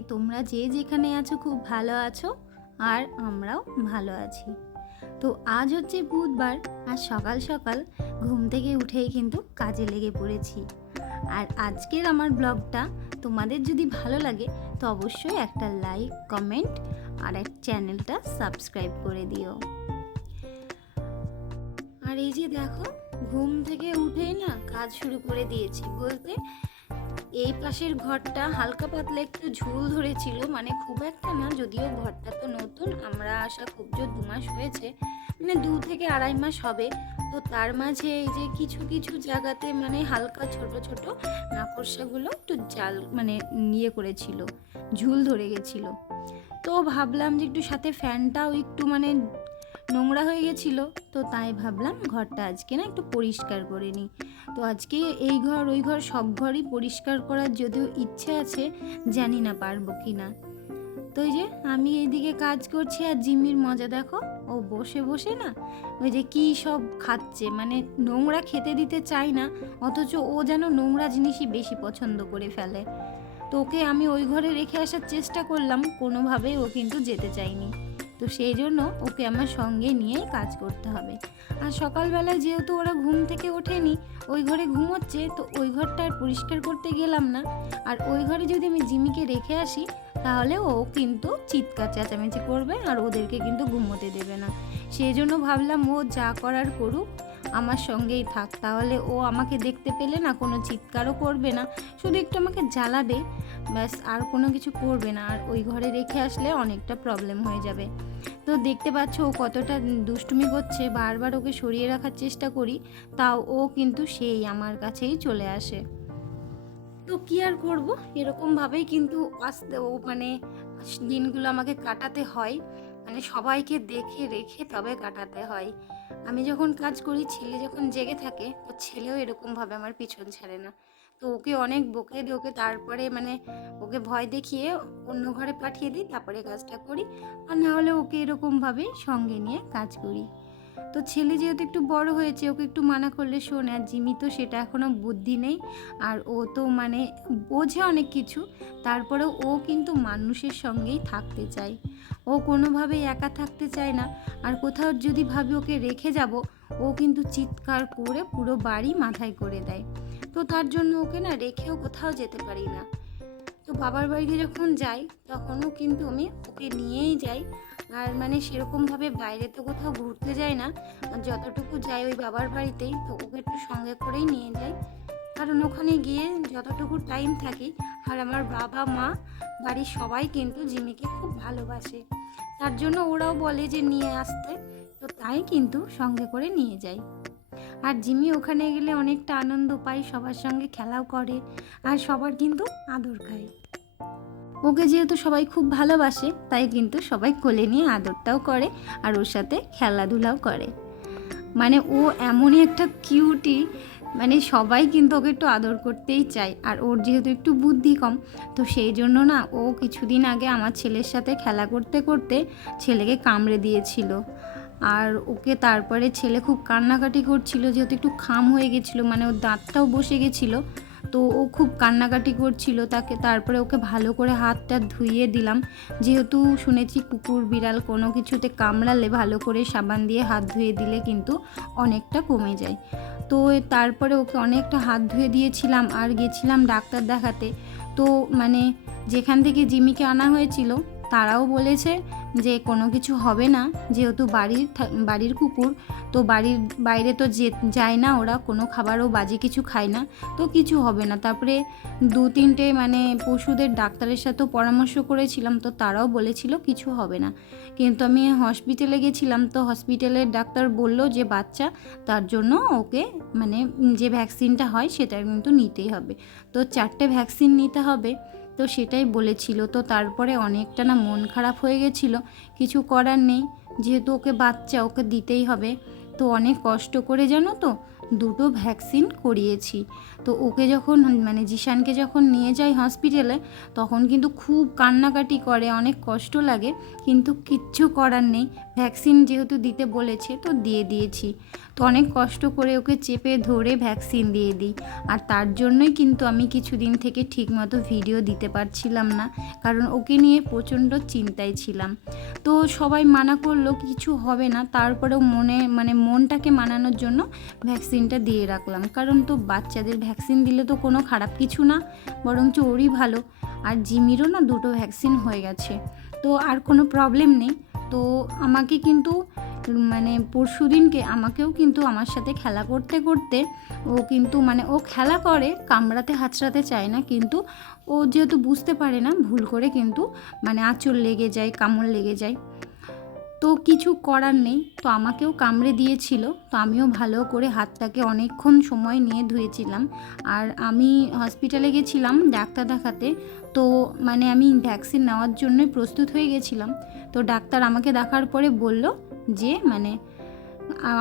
করি তোমরা যে যেখানে আছো খুব ভালো আছো, আর আমরাও ভালো আছি। তো আজ হচ্ছে বুধবার, আর সকাল সকাল ঘুম থেকে উঠেই কিন্তু কাজে লেগে পড়েছি। আর আজকের আমার ব্লগটা তোমাদের যদি ভালো লাগে তো অবশ্যই একটা লাইক, কমেন্ট আর এক চ্যানেলটা সাবস্ক্রাইব করে দিও। আর এই যে দেখো, ঘুম থেকে উঠেই না কাজ শুরু করে দিয়েছি। বলতে এই পাশের ঘরটা হালকা পাতলা একটু ঝুল ধরেছিল, মানে খুব একটা না, যদিও ঘরটা তো নতুন, আমরা আসা খুব জোর 2 মাস হয়েছে, মানে 2 থেকে 2.5 মাস হবে। তো তার মাঝে এই যে কিছু কিছু জায়গাতে মানে হালকা ছোট ছোট মাকড়সাগুলো একটু জাল মানে ইয়ে করেছিল, ঝুল ধরে গেছিল। তো ভাবলাম যে একটু সাথে ফ্যানটাও একটু মানে নোংরা হয়ে গেছিলো, তো তাই ভাবলাম ঘরটা আজকে না একটু পরিষ্কার করে নিই। তো আজকে এই ঘর ওই ঘর সব ঘরই পরিষ্কার করার যদিও ইচ্ছে আছে, জানি না পারবো কি না। তো এই যে আমি এইদিকে কাজ করছি, আর জিম্মির মজা দেখো, ও বসে বসে না ওই যে কী সব খাচ্ছে, মানে নোংরা খেতে দিতে চাই না, অথচ ও যেন নোংরা জিনিসই বেশি পছন্দ করে ফেলে। তো ওকে আমি ওই ঘরে রেখে আসার চেষ্টা করলাম, কোনোভাবেই ও কিন্তু যেতে চায়নি। তো সেই জন্য ওকে আমার সঙ্গে নিয়েই কাজ করতে হবে। আর সকালবেলায় যেহেতু ওরা ঘুম থেকে ওঠেনি, ওই ঘরে ঘুমোচ্ছে, তো ওই ঘরটা আর পরিষ্কার করতে গেলাম না। আর ওই ঘরে যদি আমি জিমিকে রেখে আসি তাহলে ও কিন্তু চিৎকার চেঁচামেচি করবে, আর ওদেরকে কিন্তু ঘুমোতে দেবে না। সেই জন্য ভাবলাম ও যা করার করুক, আমার সঙ্গেই থাক, তাহলে ও আমাকে দেখতে পেলে না কোনো চিৎকারও করবে না, শুধু একটু আমাকে জ্বালাবে, ব্যাস, আর কোনো কিছু করবে না। আর ওই ঘরে রেখে আসলে অনেকটা প্রবলেম হয়ে যাবে। তো দেখতে পাচ্ছ ও কতটা দুষ্টুমি করছে, বারবার ওকে সরিয়ে রাখার চেষ্টা করি, তাও ও কিন্তু সেই আমার কাছেই চলে আসে। তো কি আর করব, এরকমভাবেই কিন্তু আসতে ও মানে দিনগুলো আমাকে কাটাতে হয়, মানে সবাইকে দেখে রেখে তবে কাটাতে হয়। আমি যখন কাজ করি, ছেলে যখন জেগে থাকে, তো ছেলেও এরকমভাবে আমার পিছন ছাড়ে না। তো ওকে অনেক বকে দিই, ওকে তারপরে মানে ওকে ভয় দেখিয়ে অন্য ঘরে পাঠিয়ে দিই, তারপরে কাজটা করি। আর না হলে ওকে এরকমভাবেই সঙ্গে নিয়ে কাজ করি। তো ছেলে যেহেতু একটু বড় হয়েছে, ওকে একটু মানা করলে শোনে, আর জিমি তো সেটা এখনও বুদ্ধি নেই। আর ও তো মানে বোঝে অনেক কিছু, তারপরেও ও কিন্তু মানুষের সঙ্গেই থাকতে চায়, ও কোনোভাবেই একা থাকতে চায় না। আর কোথাও যদি ভাবি ওকে রেখে যাব, ও কিন্তু চিৎকার করে পুরো বাড়ি মাথায় করে দেয়। তো তার জন্য ওকে না রেখেও কোথাও যেতে পারি না। তো বাবার বাড়িতে যখন যাই তখনও কিন্তু আমি ওকে নিয়েই যাই। আর মানে সেরকমভাবে বাইরে তো কোথাও ঘুরতে যাই না, যতটুকু যাই ওই বাবার বাড়িতেই, তো ওকে একটু সঙ্গে করেই নিয়ে যাই। কারণ ওখানে গিয়ে যতটুকু টাইম থাকি, আর আমার বাবা মা বাড়ির সবাই কিন্তু জিমিকে খুব ভালোবাসে, তার জন্য ওরাও বলে যে নিয়ে আসতে, তো তাই কিন্তু সঙ্গে করে নিয়ে যাই। আর জিমি ওখানে গেলে অনেকটা আনন্দ পায়, সবার সঙ্গে খেলাও করে, আর সবার কিন্তু আদর খায়। ওকে যেহেতু সবাই খুব ভালোবাসে, তাই কিন্তু সবাই কোলে নিয়ে আদরটাও করে, আর ওর সাথে খেলাধুলাও করে। মানে ও এমনই একটা কিউটি, মানে সবাই কিন্তু ওকে একটু আদর করতেই চায়। আর ওর যেহেতু একটু বুদ্ধি কম, তো সেই জন্য না ও কিছুদিন আগে আমার ছেলের সাথে খেলা করতে করতে ছেলেকে কামড়ে দিয়েছিল। আর ওকে তারপরে ছেলে খুব কান্নাকাটি করছিল, যেহেতু একটু খাম হয়ে গেছিলো, মানে ওর দাঁতটাও বসে গেছিলো, তো ও খুব কান্নাকাটি করছিল। তারপরে ওকে ভালো করে হাতটা ধুইয়ে দিলাম, যেহেতু শুনেছি কুকুর বিড়াল কোনো কিছুতে কামড়ালে ভালো করে সাবান দিয়ে হাত ধুয়ে দিলে কিন্তু অনেকটা কমে যায়। তো তারপরে ওকে অনেকটা হাত ধুয়ে দিয়েছিলাম, আর গেছিলাম ডাক্তার দেখাতে। তো মানে যেখান থেকে জিমিকে আনা হয়েছিল তারাও বলেছে যে কোনো কিছু হবে না, যেহেতু বাড়ির কুকুর, তো বাড়ির বাইরে তো যায় না, ওরা কোনো খাবারও বাজে কিছু খায় না, তো কিছু হবে না। তারপরে 2-3টে মানে পশুদের ডাক্তারের সাথেও পরামর্শ করেছিলাম, তো তারাও বলেছিল কিছু হবে না। কিন্তু আমি হসপিটালে গেছিলাম, তো হসপিটালের ডাক্তার বলল যে বাচ্চা, তার জন্য ওকে মানে যে ভ্যাকসিনটা হয় সেটা কিন্তু নিতেই হবে, তো 4টে ভ্যাকসিন নিতে হবে, তো সেটাই বলেছিল। তো তারপরে অনেকটা না মন খারাপ হয়ে গেছিলো, কিছু করার নেই, যেহেতু ওকে বাচ্চা, ওকে দিতেই হবে। তো অনেক কষ্ট করে জানো তো 2টো ভ্যাকসিন করিয়েছি। তো ওকে যখন মানে জিশানকে যখন নিয়ে যাই হসপিটালে তখন কিন্তু খুব কান্নাকাটি করে, অনেক কষ্ট লাগে, কিন্তু কিচ্ছু করার নেই। ভ্যাকসিন যেহেতু দিতে বলেছে তো দিয়ে দিয়েছি। তো অনেক কষ্ট করে ওকে চেপে ধরে ভ্যাকসিন দিয়ে দিই। আর তার জন্যই কিন্তু আমি কিছুদিন থেকে ঠিকমতো ভিডিও দিতে পারছিলাম না, কারণ ওকে নিয়ে প্রচণ্ড চিন্তায় ছিলাম। তো সবাই মানা করলো কিছু হবে না, তারপরেও মনটাকে মানানোর জন্য ভ্যাকসিনটা দিয়ে রাখলাম। কারণ তো বাচ্চাদের ভ্যাকসিন দিলে তো কোনো খারাপ কিছু না, বরঞ্চ ওরই ভালো। আর জিমিরও না 2টো ভ্যাকসিন হয়ে গেছে, তো আর কোনো প্রবলেম নেই। তো আমাকে কিন্তু পরশুদিনকে আমাকেও কিন্তু আমার সাথে খেলা করতে করতে ও কিন্তু ও খেলা করে, কামড়াতে হাঁচড়াতে চায় না, কিন্তু ও যেহেতু বুঝতে পারে না, ভুল করে কিন্তু আঁচড় লেগে যায়, কামড় লেগে যায়। তো কিছু করার নেই, তো আমাকেও কামড়ে দিয়েছিল। তো আমিও ভালো করে হাতটাকে অনেকক্ষণ সময় নিয়ে ধুয়েছিলাম। আর আমি হসপিটালে গেছিলাম ডাক্তার দেখাতে। তো আমি ভ্যাকসিন নেওয়ার জন্যই প্রস্তুত হয়ে গেছিলাম। তো ডাক্তার আমাকে দেখার পরে বলল যে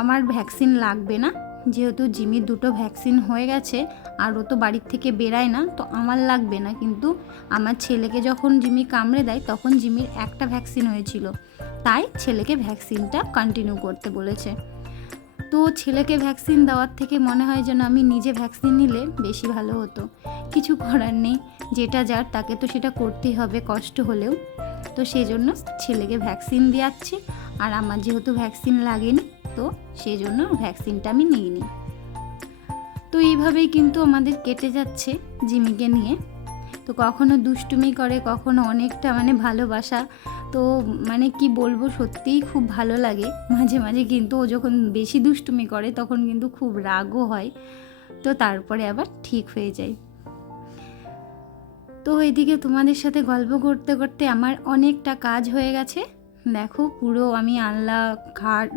আমার ভ্যাকসিন লাগবে না, যেহেতু জিমির 2টো ভ্যাকসিন হয়ে গেছে আর ও তো বাড়ির থেকে বেরায় না, তো আমার লাগবে না। কিন্তু আমার ছেলেকে যখন জিমি কামড়ে দেয় তখন জিমির একটা ভ্যাকসিন হয়েছিল, তাই ছেলেকে ভ্যাকসিনটা কন্টিনিউ করতে বলেছে। তো ছেলেকে ভ্যাকসিন দেওয়ার থেকে মনে হয় যেন আমি নিজে ভ্যাকসিন নিলে বেশি ভালো হতো। কিছু করার নেই, যেটা যার তাকে তো সেটা করতেই হবে কষ্ট হলেও। তো সেই জন্য ছেলেকে ভ্যাকসিন দেওয়াচ্ছি। আর আমার যেহেতু ভ্যাকসিন লাগেনি, তো সেই জন্য ভ্যাকসিনটা আমি নিইনি। তো এইভাবেই কিন্তু আমাদের কেটে যাচ্ছে জিমিকে নিয়ে। তো কখনো দুষ্টুমি করে, কখনো অনেকটা ভালোবাসা। তো কি বলবো, সত্যিই খুব ভালো লাগে। মাঝে মাঝে কিন্তু ও যখন বেশি দুষ্টুমি করে তখন কিন্তু খুব রাগও হয়, তো তারপরে আবার ঠিক হয়ে যায়। তো এদিকে তোমাদের সাথে গল্প করতে করতে আমার অনেকটা কাজ হয়ে গেছে। দেখো পুরো আমি আনলা খাট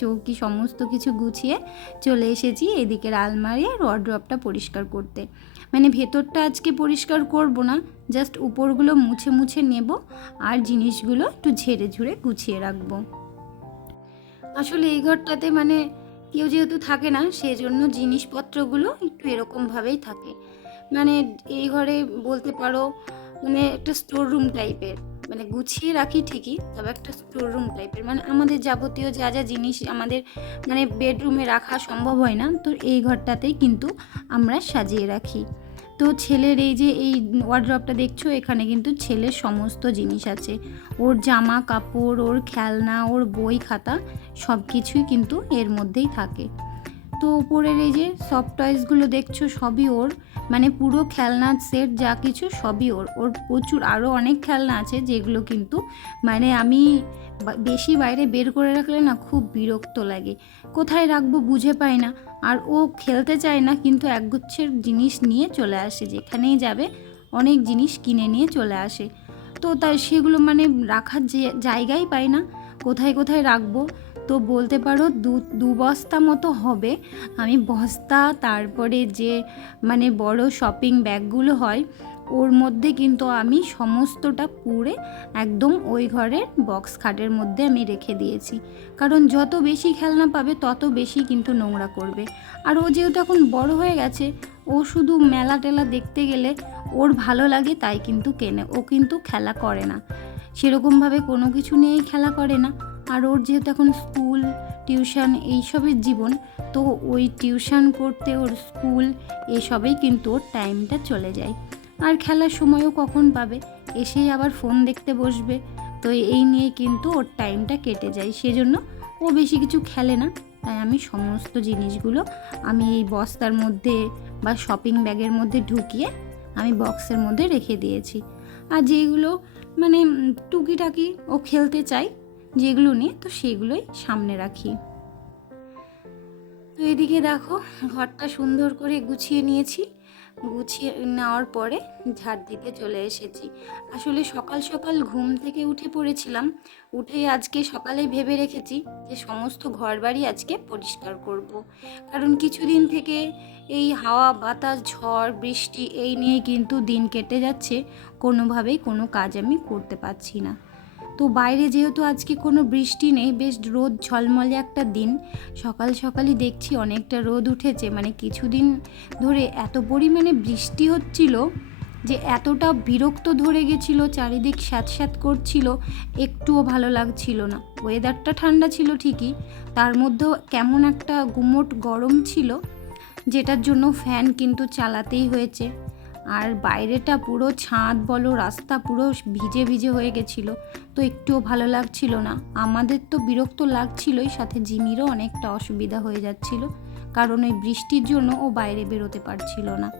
চৌকি সমস্ত কিছু গুছিয়ে চলে এসেছি এদিকের আলমারি আর ওয়ার্ড্রপটা পরিষ্কার করতে। ভেতরটা আজকে পরিষ্কার করব না, জাস্ট উপরগুলো মুছে মুছে নেব আর জিনিসগুলো একটু ঝেড়ে ঝুড়ে গুছিয়ে রাখবো। আসলে এই ঘরটাতে কেউ যেহেতু থাকে না, সেই জন্য জিনিসপত্রগুলো একটু এরকমভাবেই থাকে। এই ঘরে বলতে পারো একটা স্টোর রুম টাইপের, গুছিয়ে রাখি ঠিকই, তবে একটা স্টোর রুম টাইপের। আমাদের যাবতীয় যা যা জিনিস আমাদের বেডরুমে রাখা সম্ভব হয় না, তো এই ঘরটাতেই কিন্তু আমরা সাজিয়ে রাখি। তো ছেলের এই ওয়ার্ড্রপটা দেখছো, এখানে কিন্তু ছেলের সমস্ত জিনিস আছে। ওর জামা কাপড়, ওর খেলনা, ওর বই খাতা সব কিছুই কিন্তু এর মধ্যেই থাকে। তো উপরের এই যে সফট টয়েসগুলো দেখছো সবই ওর, পুরো খেলনার সেট যা কিছু সবই ওর প্রচুর আরও অনেক খেলনা আছে, যেগুলো কিন্তু আমি বেশি বাইরে বের করে রাখলে না খুব বিরক্ত লাগে, কোথায় রাখবো বুঝে পাই না। আর ও খেলতে চায় না, কিন্তু একগুচ্ছের জিনিস নিয়ে চলে আসে, যেখানেই যাবে অনেক জিনিস কিনে নিয়ে চলে আসে। তো তাই সেগুলো রাখার জায়গাই পাই না, কোথায় কোথায় রাখবো। তো বলতে পারো দু বস্তা মতো হবে আমি বস্তা, তারপরে যে বড় শপিং ব্যাগগুলো হয় ওর মধ্যে কিন্তু আমি সমস্তটা পুরে একদম ওই ঘরের বক্স খাটের মধ্যে আমি রেখে দিয়েছি। কারণ যত বেশি খেলনা পাবে তত বেশি কিন্তু নোংরা করবে। আর ও যেহেতু এখন বড় হয়ে গেছে, ও শুধু মেলা টেলা দেখতে গেলে ওর ভালো লাগে তাই কিন্তু কেনে, ও কিন্তু খেলা করে না, সেরকমভাবে কোনো কিছু নিয়েই খেলা করে না। আর ওর যেহেতু এখন স্কুল টিউশন এইসবের জীবন, তো ওই টিউশন করতে ওর স্কুল এসবেই কিন্তু ওর টাইমটা চলে যায়। আর খেলার সময়ও কখন পাবে, এসেই আবার ফোন দেখতে বসবে, তো এই নিয়ে কিন্তু ওর টাইমটা কেটে যায়। সেজন্য ও বেশি কিছু খেলে না, তাই আমি সমস্ত জিনিসগুলো আমি এই বস্তার মধ্যে বা শপিং ব্যাগের মধ্যে ঢুকিয়ে আমি বক্সের মধ্যে রেখে দিয়েছি। আর যেগুলো টুকিটাকি ও খেলতে চাই যেগুলো নিয়ে, তো সেগুলোই সামনে রাখি। তো এদিকে দেখো ঘরটা সুন্দর করে গুছিয়ে নিয়েছি, গুছিয়ে নেওয়ার পরে ঝাড় দিতে চলে এসেছি। আসলে সকাল সকাল ঘুম থেকে উঠে পড়েছিলাম, উঠেই আজকে সকালে ভেবে রেখেছি যে সমস্ত ঘরবাড়ি আজকে পরিষ্কার করব। কারণ কিছুদিন থেকে এই হাওয়া বাতাস ঝড় বৃষ্টি এই নিয়ে কিন্তু দিন কেটে যাচ্ছে, কোনোভাবেই কোনো কাজ আমি করতে পারছি না। তো বাইরে যেহেতু আজকে কোনো বৃষ্টি নেই, বেশ রোদ ঝলমলে একটা দিন, সকাল সকালই দেখছি অনেকটা রোদ উঠেছে। মানে কিছুদিন ধরে এত পরিমাণে বৃষ্টি হচ্ছিল যে এতটা বিরক্ত ধরে গেছিল, চারিদিক স্যাঁতস্যাঁত করছিল, একটুও ভালো লাগছিল না। ওয়েদারটা ঠান্ডা ছিল ঠিকই, তার মধ্যেও কেমন একটা গুমোট গরম ছিল, যেটার জন্য ফ্যান কিন্তু চালাতেই হয়েছে। আর বাইরেটা পুরো ছাদ বলো, রাস্তা পুরো ভিজে ভিজে হয়ে গেছিলো, তো একটুও ভালো লাগছিল না। আমাদের তো বিরক্ত লাগছিলই, সাথে জিমিরও অনেকটা অসুবিধা হয়ে যাচ্ছিল, কারণ ওই বৃষ্টির জন্য ও বাইরে বেরোতে পারছিল না।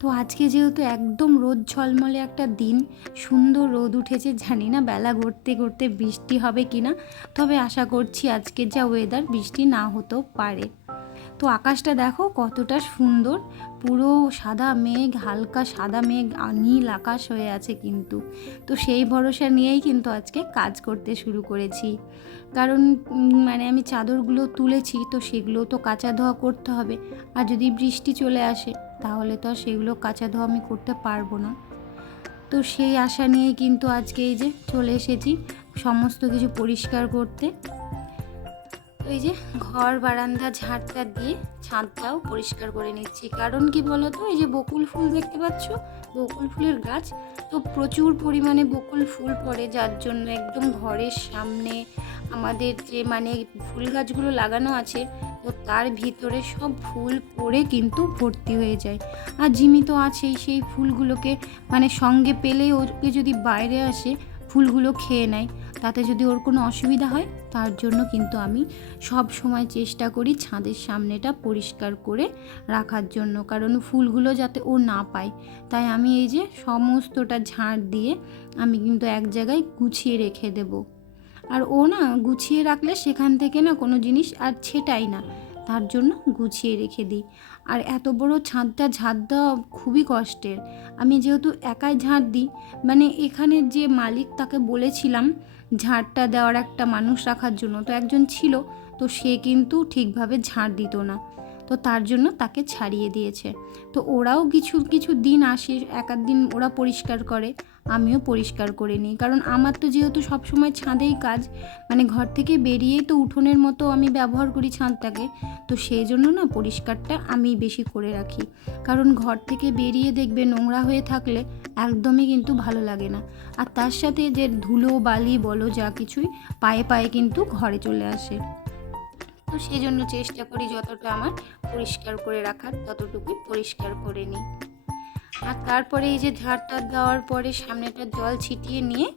তো আজকে যেহেতু একদম রোদ ঝলমলে একটা দিন, সুন্দর রোদ উঠেছে, জানি না বেলা গড়তে গড়তে বৃষ্টি হবে কি না, তবে আশা করছি আজকে যা ওয়েদার বৃষ্টি না হতেও পারে। তো আকাশটা দেখো কতটা সুন্দর, পুরো সাদা মেঘ, হালকা সাদা মেঘ, নীল আকাশ হয়ে আছে কিন্তু। তো সেই ভরসা নিয়েই কিন্তু আজকে কাজ করতে শুরু করেছি, কারণ মানে আমি চাদরগুলো তুলেছি, তো সেগুলো তো কাচা ধোয়া করতে হবে। আর যদি বৃষ্টি চলে আসে তাহলে তো আর সেগুলো কাচা ধোয়া আমি করতে পারবো না। তো সেই আশা নিয়েই কিন্তু আজকে এই যে চলে এসেছি সমস্ত কিছু পরিষ্কার করতে। এই যে ঘর বারান্দা ঝাড়টা দিয়ে ছাদটাও পরিষ্কার করে নিচ্ছি, কারণ কি বলতো, এই যে বকুল ফুল দেখতে পাচ্ছ, বকুল ফুলের গাছ, তো প্রচুর পরিমাণে বকুল ফুল পড়ে, যার জন্য একদম ঘরের সামনে আমাদের যে মানে ফুল গাছগুলো লাগানো আছে, তো তার ভিতরে সব ফুল পড়ে কিন্তু ভর্তি হয়ে যায়। আর জিমি তো আছেই, সেই ফুলগুলোকে মানে সঙ্গে পেলে ওকে যদি বাইরে আসে ফুলগুলো খেয়ে নেয়, তাতে যদি ওর কোনো অসুবিধা হয়, তার জন্য কিন্তু আমি সব সময় চেষ্টা করি ছাদের সামনেটা পরিষ্কার করে রাখার জন্য, কারণ ফুলগুলো যাতে ও না পায়। তাই আমি এই যে সমস্তটা ঝাড় দিয়ে আমি কিন্তু এক জায়গায় গুছিয়ে রেখে দেব। আর ও না গুছিয়ে রাখলে সেখান থেকে না কোনো জিনিস আর ছেটাই না, তার জন্য গুছিয়ে রেখে দিই। আর এত বড় ছাদটা ঝাড় দেওয়া খুবই কষ্টের। আমি যেহেতু একাই ঝাড় দিই, মানে এখানের যে মালিক তাকে বলেছিলাম ঝাড়টা দেওয়ার একটা মানুষ রাখার জন্য, তো একজন ছিল, তো সে কিন্তু ঠিকভাবে ঝাড় দিত না, তো তার জন্য তাকে ছাড়িয়ে দিয়েছে। তো ওরাও কিছু কিছু দিন আসে, এক আধ দিন ওরা পরিষ্কার করে, আমিও পরিষ্কার করে নিই, কারণ আমার তো যেহেতু সবসময় ছাদেই কাজ, মানে ঘর থেকে বেরিয়েই তো উঠোনের মতো আমি ব্যবহার করি ছাদটাকে, তো সেই জন্য না পরিষ্কারটা আমি বেশি করে রাখি। কারণ ঘর থেকে বেরিয়ে দেখবে নোংরা হয়ে থাকলে একদমই কিন্তু ভালো লাগে না, আর তার সাথে যে ধুলো বালি বলো যা কিছুই পায়ে পায়ে কিন্তু ঘরে চলে আসে। তো সেই জন্য চেষ্টা করি যতটা আমার পরিষ্কার করে রাখার ততটুকুই পরিষ্কার করে নিই। আর তারপরে এই যে ঝাড়টা দেওয়ার পরে সামনেটা জল ছিটিয়ে নিয়ে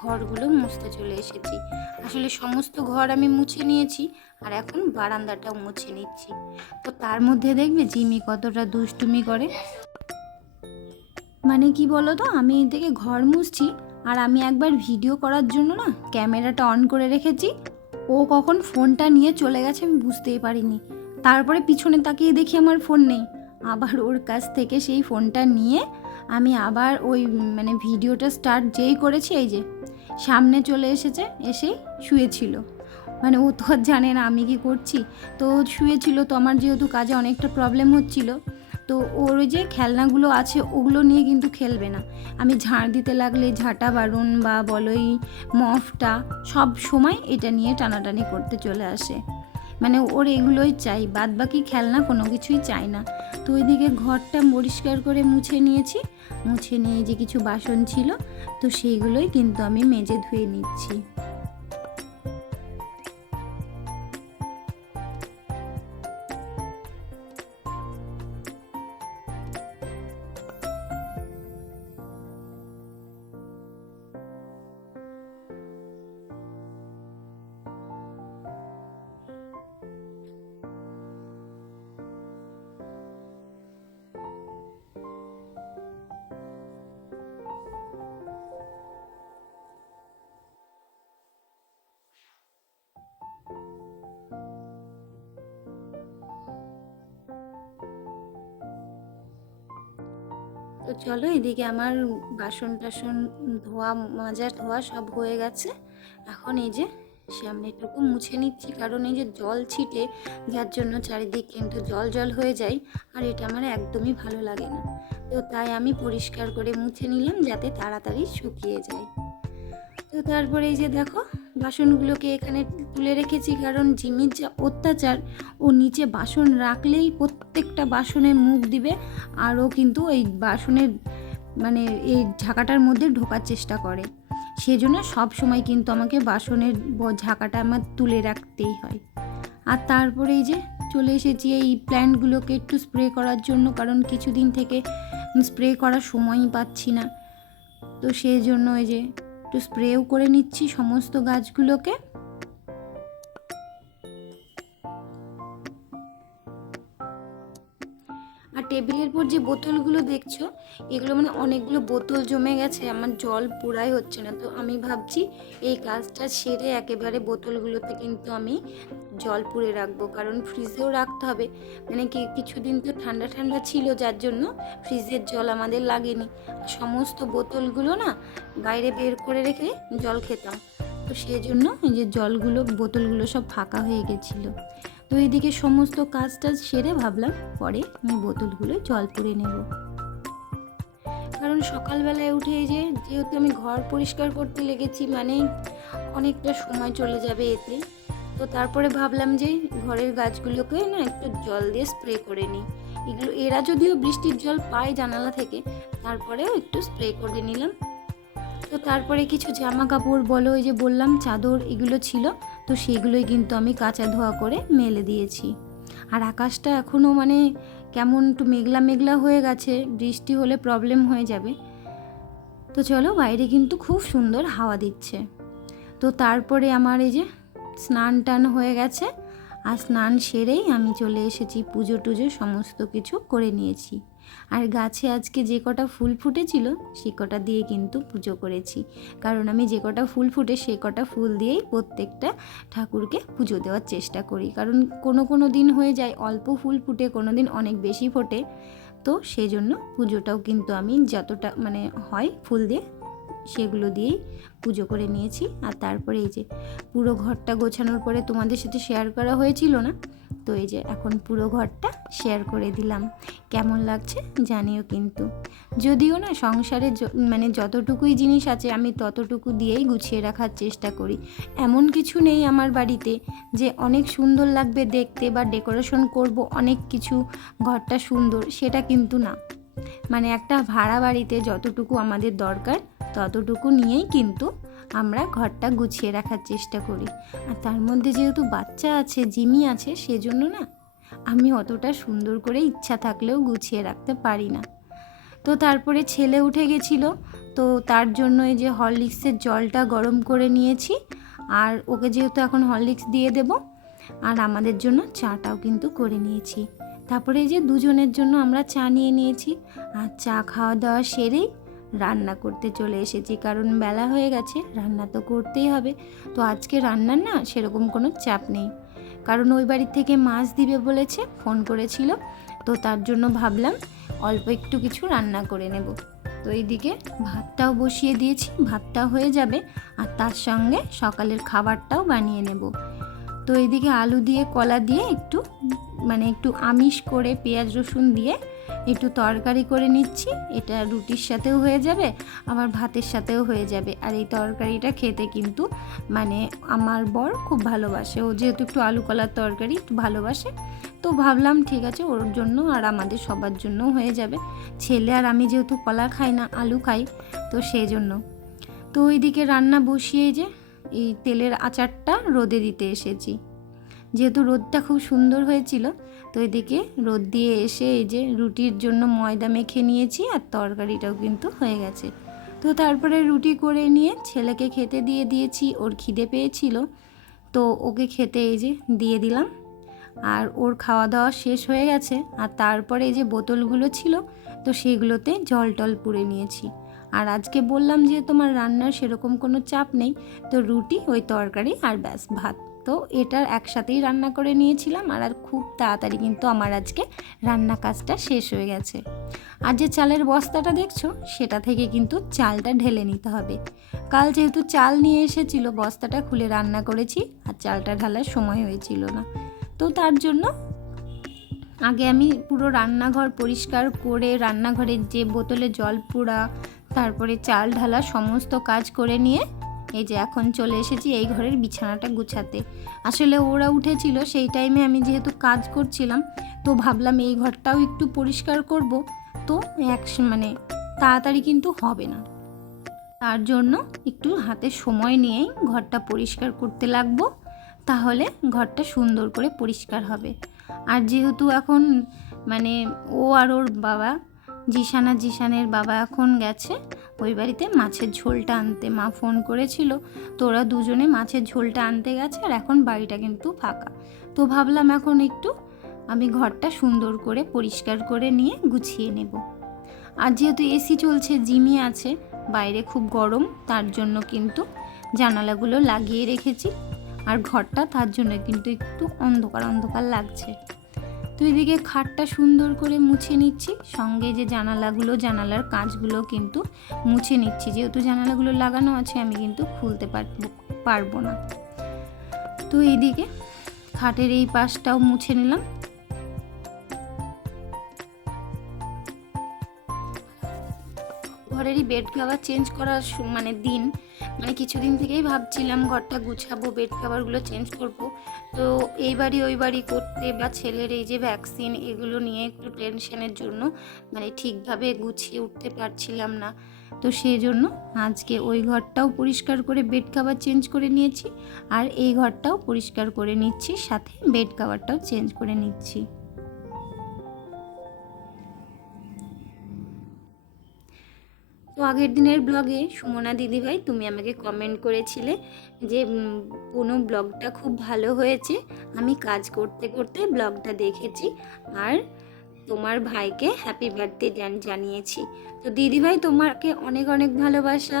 ঘরগুলো মুছতে চলে এসেছি। আসলে সমস্ত ঘর আমি মুছে নিয়েছি, আর এখন বারান্দাটাও মুছে নিচ্ছি। তো তার মধ্যে দেখবে জিমি কতটা দুষ্টুমি করে। মানে কি বলো তো, আমি এদিকে ঘর মুছছি আর আমি একবার ভিডিও করার জন্য না ক্যামেরাটা অন করে রেখেছি, ও কখন ফোনটা নিয়ে চলে গেছে আমি বুঝতেই পারিনি। তারপরে পিছনে তাকিয়ে দেখি আমার ফোন নেই, আবার ওর কাছ থেকে সেই ফোনটা নিয়ে আমি আবার ওই মানে ভিডিওটা স্টার্ট যেই করেছি, এই যে সামনে চলে এসেছে, এসেই শুয়েছিল। মানে ও তো আর জানে না আমি কি করছি, তো শুয়েছিল। তো আমার যেহেতু কাজে অনেকটা প্রবলেম হচ্ছিল, তো ওর ওই যে খেলনাগুলো আছে ওগুলো নিয়ে কিন্তু খেলবে না। আমি ঝাড় দিতে লাগলে ঝাঁটা বারুন বা বলোই মফটা সব সময় এটা নিয়ে টানাটানি করতে চলে আসে। মানে ওর এগুলোই চাই, বাদ বাকি খেলনা কোনো কিছুই চাই না। তো ওইদিকে ঘরটা পরিষ্কার করে মুছে নিয়েছি, মুছে নিয়ে যে কিছু বাসন ছিল তো সেইগুলোই কিন্তু আমি মেজে ধুয়ে নিচ্ছি। তো চলো, এদিকে আমার বাসন টাসন ধোয়া মাজা ধোয়া সব হয়ে গেছে। এখন এই যে সামনেটুকু মুছে নিচ্ছি, কারণ এই যে জল ছিটে যার জন্য চারিদিক কিন্তু জল জল হয়ে যায়, আর এটা আমার একদমই ভালো লাগে না। তো তাই আমি পরিষ্কার করে মুছে নিলাম যাতে তাড়াতাড়ি শুকিয়ে যায়। তো তারপরে এই যে দেখো বাসনগুলোকে এখানে তুলে রেখেছি, কারণ জিমির যা অত্যাচার, ও নিচে বাসন রাখলেই প্রত্যেকটা বাসনে মুখ দিবে, আর ও কিন্তু এই বাসনের মানে এই ঝাঁকাটার মধ্যে ঢোকার চেষ্টা করে। সেজন্য সব সময় কিন্তু আমাকে বাসনের ঝাঁকাটা আমার তুলে রাখতেই হয়। আর তারপরে এই যে চলে এসেছি এই প্ল্যান্টগুলোকে একটু স্প্রে করার জন্য, কারণ কিছুদিন থেকে স্প্রে করার সময়ই পাচ্ছি না। তো সেই জন্য এই যে একটু স্প্রেও করে নিচ্ছি সমস্ত গাছগুলোকে। আর টেবিলের পর যে বোতলগুলো দেখছো, এগুলো মানে অনেকগুলো বোতল জমে গেছে, আমার জল পুরাই হচ্ছে না। তো আমি ভাবছি এই কাজটা সেরে একেবারে বোতলগুলোতে কিন্তু আমি জল পুরে রাখবো, কারণ ফ্রিজেও রাখতে হবে। মানে কিছুদিন তো ঠান্ডা ঠান্ডা ছিল, যার জন্য ফ্রিজের জল আমাদের লাগেনি। সমস্ত বোতলগুলো না বাইরে বের করে রেখে জল খেতাম, তো সেই জন্য এই যে বোতলগুলো সব ফাঁকা হয়ে গেছিলো। তো এদিকে সমস্ত কাজটা সেরে ভাবলাম পরে আমি বোতলগুলো জল পুরে নেব, কারণ সকালবেলায় উঠে যেহেতু আমি ঘর পরিষ্কার করতে লেগেছি, মানে অনেকটা সময় চলে যাবে এতে। তো তারপরে ভাবলাম যে ঘরের গাছগুলোকে না একটু জল দিয়ে স্প্রে করে নিই। এরা যদিও বৃষ্টির জল পায় জানালা থেকে, তারপরেও একটু স্প্রে করে নিলাম। তো তারপরে কিছু জামা কাপড় বলো, ওই যে বললাম চাদর, এগুলো ছিল, তো সেগুলোই কিন্তু আমি কাচা ধোয়া করে মেলে দিয়েছি। আর আকাশটা এখনও মানে কেমন একটু মেঘলা মেঘলা হয়ে গেছে, বৃষ্টি হলে প্রবলেম হয়ে যাবে। তো চলো, বাইরে কিন্তু খুব সুন্দর হাওয়া দিচ্ছে। তো তারপরে আমার এই যে স্নান টান হয়ে গেছে, আর স্নান সেরেই আমি চলে এসেছি, পুজো টুজো সমস্ত কিছু করে নিয়েছি। আর গাছে আজকে যে কটা ফুল ফুটেছিল সে কটা দিয়ে কিন্তু পুজো করেছি, কারণ আমি যে কটা ফুল ফুটে সে কটা ফুল দিয়েই প্রত্যেকটা ঠাকুরকে পুজো দেওয়ার চেষ্টা করি। কারণ কোনো দিন হয়ে যায় অল্প ফুল ফুটে, কোনো দিন অনেক বেশি ফোটে, তো সেই জন্য পুজোটাও কিন্তু আমি যতটা মানে হয় ফুল দিয়ে সেগুলো দিয়েই পুজো করে নিয়েছি। আর তারপরে এই যে পুরো ঘরটা গোছানোর পরে তোমাদের সাথে শেয়ার করা হয়েছিল না, তো এই যে এখন পুরো ঘরটা শেয়ার করে দিলাম। কেমন লাগছে জানিও কিন্তু। যদিও না সংসারে মানে যতটুকুই জিনিস আছে আমি ততটুকু দিয়েই গুছিয়ে রাখার চেষ্টা করি। এমন কিছু নেই আমার বাড়িতে যে অনেক সুন্দর লাগবে দেখতে বা ডেকোরেশন করব অনেক কিছু ঘরটা সুন্দর, সেটা কিন্তু না। মানে একটা ভাড়া বাড়িতে যতটুকু আমাদের দরকার ততটুকু নিয়েই কিন্তু আমরা ঘরটা গুছিয়ে রাখার চেষ্টা করি। আর তার মধ্যে যেহেতু বাচ্চা আছে, জিমি আছে, সেজন্য না আমি অতটা সুন্দর করে ইচ্ছা থাকলেও গুছিয়ে রাখতে পারি না। তো তারপরে ছেলে উঠে গেছিলো, তো তার জন্য এই যে হরলিক্সের জলটা গরম করে নিয়েছি, আর ওকে যেহেতু এখন হরলিক্স দিয়ে দেব, আর আমাদের জন্য চাটাও কিন্তু করে নিয়েছি। তারপরে এই যে দুজনের জন্য আমরা চা নিয়ে নিয়েছি, আর চা খাওয়া দাওয়া সেরেই রান্না করতে চলে এসেছি, কারণ বেলা হয়ে গেছে, রান্না তো করতেই হবে। তো আজকে রান্নার না সেরকম কোনো চাপ নেই, কারণ ওই বাড়ির থেকে মাছ দিবে বলেছে, ফোন করেছিল, তো তার জন্য ভাবলাম অল্প একটু কিছু রান্না করে নেব। তো এইদিকে ভাতটাও বসিয়ে দিয়েছি, ভাতটাও হয়ে যাবে, আর তার সঙ্গে সকালের খাবারটাও বানিয়ে নেব। তো এইদিকে আলু দিয়ে কলা দিয়ে একটু আমিষ করে পেঁয়াজ রসুন দিয়ে একটু তরকারি করে নিচ্ছি। এটা রুটির সাথেও হয়ে যাবে, আবার ভাতের সাথেও হয়ে যাবে। আর এই তরকারিটা খেতে কিন্তু মানে আমার বর খুব ভালোবাসে, ও যেহেতু একটু আলু কলার তরকারি একটু ভালোবাসে, তো ভাবলাম ঠিক আছে ওর জন্য আর আমাদের সবার জন্যও হয়ে যাবে। ছেলে আর আমি যেহেতু কলা খাই না, আলু খাই, তো সেই জন্য। তো ওইদিকে রান্না বসিয়ে যে এই তেলের আচারটা রোদে দিতে এসেছি, যেহেতু রোদটা খুব সুন্দর হয়েছিল। তো এদিকে রোদ দিয়ে এসে এই যে রুটির জন্য ময়দা মেখে নিয়েছি, আর তরকারিটাও কিন্তু হয়ে গেছে। তো তারপরে রুটি করে নিয়ে ছেলেকে খেতে দিয়ে দিয়েছি, ওর খিদে পেয়েছিল, তো ওকে খেতে এই যে দিয়ে দিলাম, আর ওর খাওয়া দাওয়া শেষ হয়ে গেছে। আর তারপরে এই যে বোতলগুলো ছিল, তো সেগুলোতে জল টল পুরে নিয়েছি। আর আজকে বললাম যে তোমার রান্নার সেরকম কোনো চাপ নেই, তো রুটি, ওই তরকারি আর ব্যাস ভাত, তো এটার একসাথেই রান্না করে নিয়েছিলাম। আর খুব তাড়াতাড়ি কিন্তু আমার আজকে রান্না কাজটা শেষ হয়ে গেছে। আর যে চালের বস্তাটা দেখছো, সেটা থেকে কিন্তু চালটা ঢেলে নিতে হবে। কাল যেহেতু চাল নিয়ে এসেছিল, বস্তাটা খুলে রান্না করেছি, আর চালটা ঢালার সময় হয়েছিল না, তো তার জন্য আগে আমি পুরো রান্নাঘর পরিষ্কার করে রান্নাঘরের যে বোতলে জল পোড়া, তারপরে চাল ঢালা সমস্ত কাজ করে নিয়ে এই যে এখন চলে এসেছি এই ঘরের বিছানাটা গুছাতে। আসলে ওরা উঠেছিল, সেই টাইমে আমি যেহেতু কাজ করছিলাম, তো ভাবলাম এই ঘরটাও একটু পরিষ্কার করব, তো মানে তাড়াতাড়ি কিন্তু হবে না, তার জন্য একটু হাতে সময় নিয়েই ঘরটা পরিষ্কার করতে লাগবো, তাহলে ঘরটা সুন্দর করে পরিষ্কার হবে। আর যেহেতু এখন মানে ও আর ওর বাবা জিশানের বাবা এখন গেছে ওই বাড়িতে মাছের ঝোলটা আনতে, মা ফোন করেছিল, তো ওরা দুজনে মাছের ঝোলটা আনতে গেছে, আর এখন বাড়িটা কিন্তু ফাঁকা। তো ভাবলাম এখন একটু আমি ঘরটা সুন্দর করে পরিষ্কার করে নিয়ে গুছিয়ে নেব। আর যেহেতু এসি চলছে, জিমি আছে বাইরে, খুব গরম, তার জন্য কিন্তু জানালাগুলো লাগিয়ে রেখেছি, আর ঘরটা তার জন্য কিন্তু একটু অন্ধকার অন্ধকার লাগছে। তো এদিকে খাটটা সুন্দর করে মুছে নিচ্ছি, সঙ্গে যে জানালার কাঁচগুলো কিন্তু মুছে নিচ্ছি, যেহেতু জানালাগুলো লাগানো আছে আমি কিন্তু খুলতে পারবো না। তো এইদিকে খাটের এই পাশটাও মুছে নিলাম। ঘরেরই বেড কভার চেঞ্জ করার দিন, কিছুদিন থেকেই ভাবছিলাম ঘরটা গুছাবো, বেড কভারগুলো চেঞ্জ করব। তো এই বাড়ি ওই বাড়ি করতে বা ছেলের এই যে ভ্যাকসিন, এগুলো নিয়ে একটু টেনশনের জন্য ঠিকভাবে গুছিয়ে উঠতে পারছিলাম না। তো সেই জন্য আজকে ওই ঘরটাও পরিষ্কার করে বেড কভার চেঞ্জ করে নিয়েছি, আর এই ঘরটাও পরিষ্কার করে নিচ্ছি, সাথে বেড কভারটাও চেঞ্জ করে নিচ্ছি। তো আগের দিনের ব্লগে সুমনা দিদিভাই তুমি আমাকে কমেন্ট করেছিলে যে কোনো ব্লগটা খুব ভালো হয়েছে, আমি কাজ করতে করতে ব্লগটা দেখেছি আর তোমার ভাইকে হ্যাপি বার্থডে জানিয়েছি। তো দিদিভাই তোমাকে অনেক অনেক ভালোবাসা।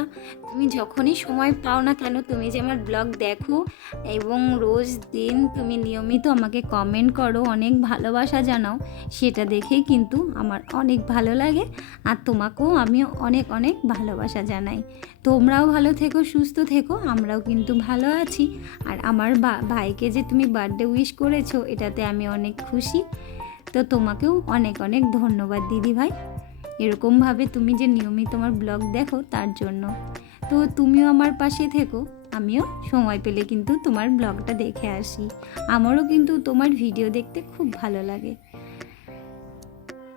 তুমি যখনই সময় পাও না কেন, তুমি যে আমার ব্লগ দেখো এবং রোজ দিন তুমি নিয়মিত আমাকে কমেন্ট করো, অনেক ভালোবাসা জানাও, সেটা দেখেই কিন্তু আমার অনেক ভালো লাগে, আর তোমাকেও আমি অনেক অনেক ভালোবাসা জানাই। তোমরাও ভালো থেকো, সুস্থ থেকো, আমরাও কিন্তু ভালো আছি। আর আমার ভাইকে যে তুমি বার্থডে উইশ করেছো, এটাতে আমি অনেক খুশি। তো তোমাকেও অনেক অনেক ধন্যবাদ দিদিভাই, এরকমভাবে তুমি যে নিয়মিত আমার ব্লগ দেখো তার জন্য। তো তুমিও আমার পাশে থেকো, আমিও সময় পেলে কিন্তু তোমার ব্লগটা দেখে আসি, আমারও কিন্তু তোমার ভিডিও দেখতে খুব ভালো লাগে।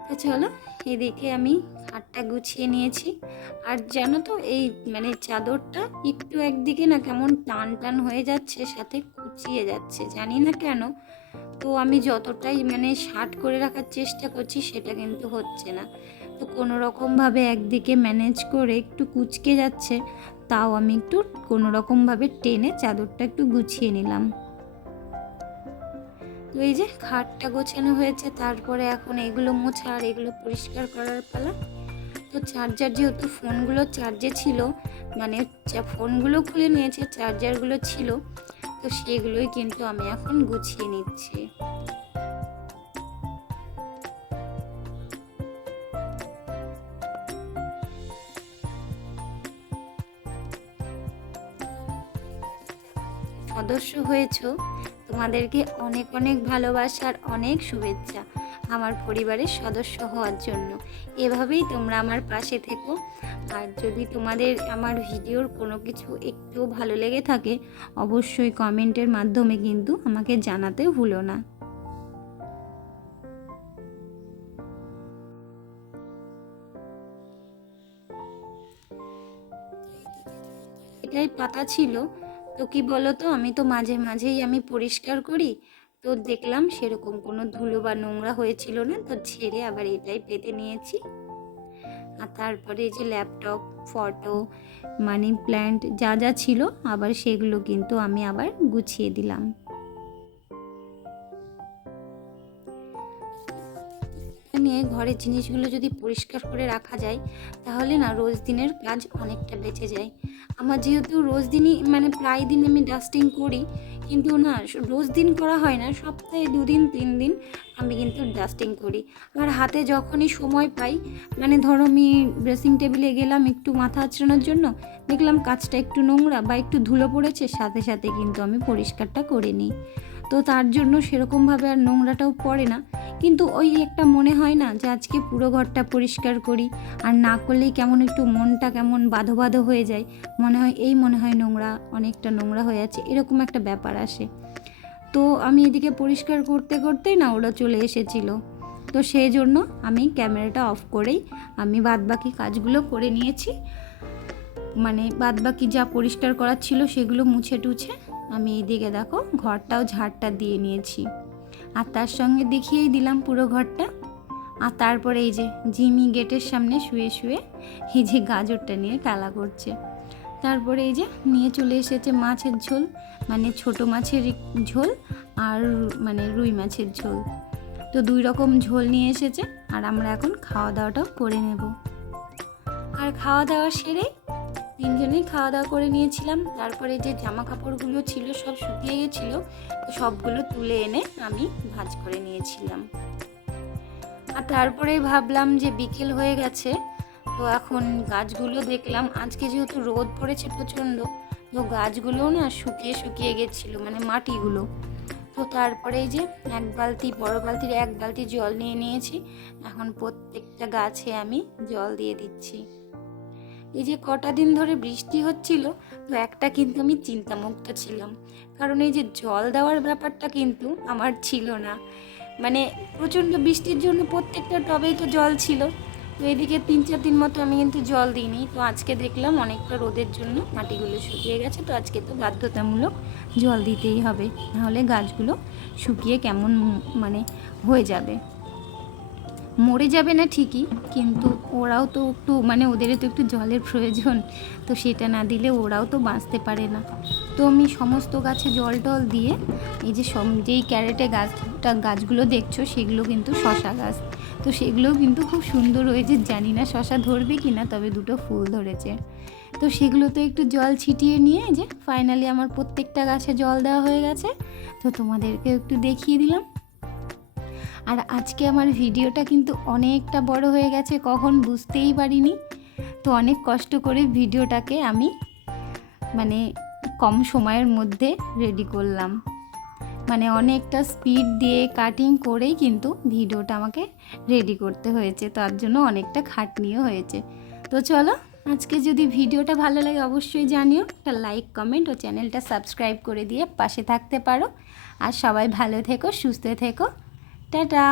তো চলো, এদিকে আমি খাটটা গুছিয়ে নিয়েছি। আর জানো তো এই চাদরটা একটু একদিকে না কেমন টান টান হয়ে যাচ্ছে, সাথে কুচিয়ে যাচ্ছে, জানি না কেন। তো আমি যতটাই শার্ট করে রাখার চেষ্টা করছি, সেটা কিন্তু হচ্ছে না। তো কোনো রকমভাবে একদিকে ম্যানেজ করে একটু কুচকে যাচ্ছে, তাও আমি একটু কোনো রকমভাবে টেনে চাদরটা একটু গুছিয়ে নিলাম। তো এই যে খাটটা গোছানো হয়েছে, তারপরে এখন এগুলো মোছা আর এগুলো পরিষ্কার করার পালা। তো চার্জার, যেহেতু ফোনগুলো চার্জে ছিল, ফোনগুলো খুলে নিয়েছে, চার্জারগুলো ছিল, তো সেগুলোই কিন্তু আমি এখন গুছিয়ে নিচ্ছি। সদস্য হয়েছো, তোমাদেরকে অনেক অনেক ভালোবাসার অনেক শুভেচ্ছা আমার পরিবারের সদস্য হওয়ার জন্য। এভাবেই তোমরা আমার পাশে থেকো। আর যদি তোমাদের আমার ভিডিওর কোনো কিছু একটু ভালো লেগে থাকে, অবশ্যই কমেন্টের মাধ্যমে কিন্তু আমাকে জানাতে ভুলো না। এটাই পাতা ছিল, তো কি বলো তো, আমি তো মাঝে মাঝেই আমি পরিষ্কার করি, তো দেখলাম সেরকম কোনো ধুলো বা নোংরা হয়েছিল না, তো ছেড়ে আবার এটাই পেতে নিয়েছি। আর তারপরে যে ল্যাপটপ, ফটো, মানি প্ল্যান্ট যা যা ছিল, আবার সেগুলো কিন্তু আমি আবার গুছিয়ে দিলাম। নিয়ে ঘরের জিনিসগুলো যদি পরিষ্কার করে রাখা যায়, তাহলে না রোজ দিনের কাজ অনেকটা বেঁচে যায়। আমার যেহেতু রোজ দিনই প্রায় দিন আমি ডাস্টিং করি, কিন্তু না রোজ দিন করা হয় না, সপ্তাহে 2 দিন 3 দিন আমি কিন্তু ডাস্টিং করি। আর হাতে যখনই সময় পাই, ধরো আমি ড্রেসিং টেবিলে গেলাম একটু মাথা আঁচড়ানোর জন্য, দেখলাম কাজটা একটু নোংরা বা একটু ধুলো পড়েছে, সাথে সাথে কিন্তু আমি পরিষ্কারটা করে নিই। তো তার জন্য সেরকমভাবে আর নোংরাটাও পড়ে না, কিন্তু ওই একটা মনে হয় না যে আজকে পুরো ঘরটা পরিষ্কার করি, আর না করলেই কেমন একটু মনটা কেমন বাঁধো বাঁধো হয়ে যায়, মনে হয় নোংরা, অনেকটা নোংরা হয়ে আছে, এরকম একটা ব্যাপার আসে। তো আমি এদিকে পরিষ্কার করতে করতেই না ওরা চলে এসেছিল, তো সেই জন্য আমি ক্যামেরাটা অফ করেই আমি বাদবাকি কাজগুলো করে নিয়েছি। মানে বাদবাকি যা পরিষ্কার করার ছিল সেগুলো মুছে টুছে আমি এইদিকে দেখো ঘরটাও ঝাড়টা দিয়ে নিয়েছি, আর তার সঙ্গে দেখিয়েই দিলাম পুরো ঘরটা। আর তারপরে এই যে জিমি গেটের সামনে শুয়ে শুয়ে এই যে গাজরটা নিয়ে খেলা করছে। তারপরে এই যে নিয়ে চলে এসেছে মাছের ঝোল, মানে ছোট মাছের ঝোল আর মানে রুই মাছের ঝোল। তো 2 রকম ঝোল নিয়ে এসেছে, আর আমরা এখন খাওয়া দাওয়াটাও করে নেব। আর খাওয়া দাওয়া সেরে 3জনেই খাওয়া দাওয়া করে নিয়েছিলাম। তারপরে যে জামা কাপড়গুলো ছিল সব শুকিয়ে গেছিলো, তো সবগুলো তুলে এনে আমি ভাঁজ করে নিয়েছিলাম। আর তারপরে ভাবলাম যে বিকেল হয়ে গেছে, তো এখন গাছগুলো দেখলাম আজকে যেহেতু রোদ পড়েছে প্রচণ্ড, তো গাছগুলোও না শুকিয়ে শুকিয়ে গেছিলো, মানে মাটিগুলো। তো তারপরে এই যে বড় বালতির 1 বালতি জল নিয়ে নিয়েছি, এখন প্রত্যেকটা গাছে আমি জল দিয়ে দিচ্ছি। এই যে কটা দিন ধরে বৃষ্টি হচ্ছিল, তো একটা কিন্তু আমি চিন্তামুক্ত ছিলাম, কারণ এই যে জল দেওয়ার ব্যাপারটা কিন্তু আমার ছিল না। মানে প্রচণ্ড বৃষ্টির জন্য প্রত্যেকটা টবেই তো জল ছিল, তো এদিকে 3-4 দিন মতো আমি কিন্তু জল দিইনি। তো আজকে দেখলাম অনেকটা রোদের জন্য মাটিগুলো শুকিয়ে গেছে, তো আজকে তো বাধ্যতামূলক জল দিতেই হবে, নাহলে গাছগুলো শুকিয়ে কেমন মানে হয়ে যাবে, মরে যাবে না ঠিকই, কিন্তু ওরাও তো একটু মানে ওদেরও তো একটু জলের প্রয়োজন, তো সেটা না দিলে ওরাও তো বাঁচতে পারে না। তো আমি সমস্ত গাছে জল টল দিয়ে এই যে যেই ক্যারেটে গাছগুলো দেখছো সেগুলো কিন্তু শশা গাছ, তো সেগুলোও কিন্তু খুব সুন্দর হয়েছে, জানি না শশা ধরবে কি না, তবে 2টো ফুল ধরেছে। তো সেগুলো তো একটু জল ছিটিয়ে নিয়ে যে ফাইনালি আমার প্রত্যেকটা গাছে জল দেওয়া হয়ে গেছে, তো তোমাদেরকে একটু দেখিয়ে দিলাম। আর আজকে আমার ভিডিওটা কিন্তু অনেকটা বড় হয়ে গেছে, কখন বুঝতেই পারিনি। তো অনেক কষ্ট করে ভিডিওটাকে আমি মানে কম সময়ের মধ্যে রেডি করলাম, মানে অনেকটা স্পিড দিয়ে কাটিং করেই কিন্তু ভিডিওটা আমাকে রেডি করতে হয়েছে, তার জন্য অনেকটা খাটনিও হয়েছে। তো চলো, আজকে যদি ভিডিওটা ভালো লাগে অবশ্যই জানিও, একটা লাইক কমেন্ট ও চ্যানেলটা সাবস্ক্রাইব করে দিয়ে পাশে থাকতে পারো। আর সবাই ভালো থেকো, সুস্থ থেকো, টাটা।